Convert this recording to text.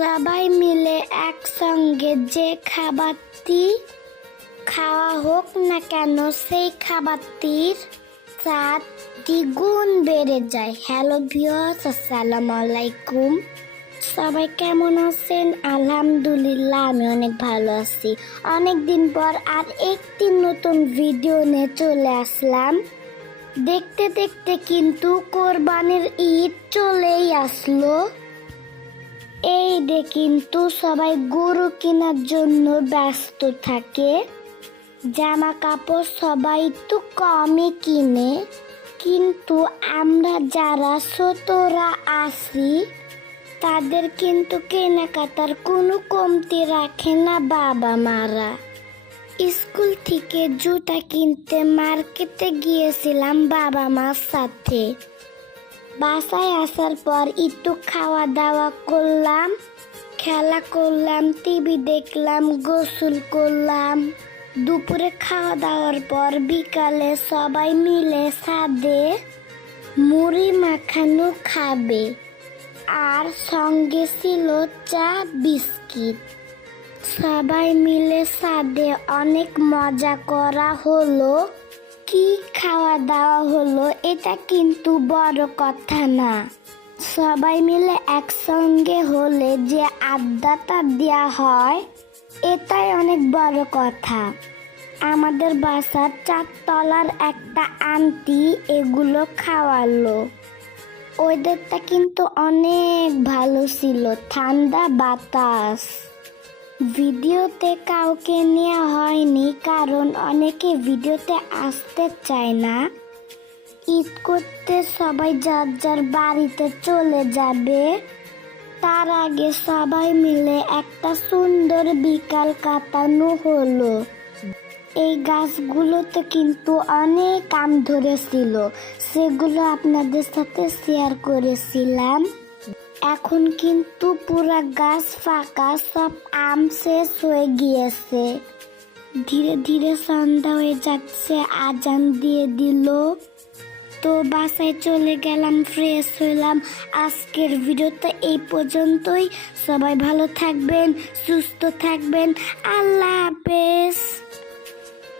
সবাই মিলে একসঙ্গে যে খাবারটি খাওয়া হোক না কেন, সেই খাবারটির স্বাদ দ্বিগুণ বেড়ে যায়। হ্যালো ভিওস আসসালামু আলাইকুম। সবাই কেমন আছেন? আলহামদুলিল্লাহ, আমি অনেক ভালো আছি। অনেক দিন পর আর একটি নতুন ভিডিও নিয়ে চলে আসলাম। দেখতে দেখতে কিন্তু কোরবানির ঈদ চলেই আসলো। ডে কিন্তু সবাই গরু কেনার জন্য ব্যস্ত থাকে। জামা কাপড় সবাই একটু কমই কিনে। কিন্তু আমরা যারা ছোটরা আসি তাদের কিন্তু কেনাকাটার কোনো কমতি রাখে না বাবা মারা স্কুল থেকে জুতা কিনতে মার্কেটে গিয়েছিলাম বাবা মার সাথে। বাসায় আসার পর একটু খাওয়া দাওয়া করলাম। খেলা করলাম, টিভি দেখলাম, গোসল করলাম। দুপুরে খাওয়া দাওয়ার পর বিকালে সবাই মিলে সাদে মুড়ি মাখানো খাবে। আর সঙ্গে ছিল চা, বিস্কিট। সবাই মিলে সাদে অনেক মজা করা হলো। কি খাওয়া দাওয়া হলো, এটা কিন্তু বড় কথা না। সবাই মিলে একসঙ্গে হলে যে আড্ডাটা দেওয়া হয়, এটাই অনেক বড় কথা। আমাদের বাসার চারতলার একটা আন্টি এগুলো খাওয়ালো। ওয়েদারটা কিন্তু অনেক ভালো ছিল, ঠান্ডা বাতাস। ভিডিওতে কাউকে নেওয়া হয়নি, কারণ অনেকে ভিডিওতে আসতে চায় না। ঈদ করতে সবাই যার যার বাড়িতে চলে যাবে, তার আগে সবাই মিলে একটা সুন্দর বিকাল কাটানো হলো। এই গাছগুলোতে কিন্তু অনেক আম ধরেছিল, সেগুলো আপনাদের সাথে শেয়ার করেছিলাম। এখন কিন্তু পুরা গাছ ফাঁকা, সব আম শেষ হয়ে গিয়েছে। ধীরে ধীরে সন্ধ্যা হয়ে যাচ্ছে, আজান দিয়ে দিল। তো বাসায় চলে গেলাম ফ্রেশ হইলাম। আজকের ভিডিওটা এই পর্যন্তই। সবাই ভালো থাকবেন, সুস্থ থাকবেন। আল্লাহ হাফেজ।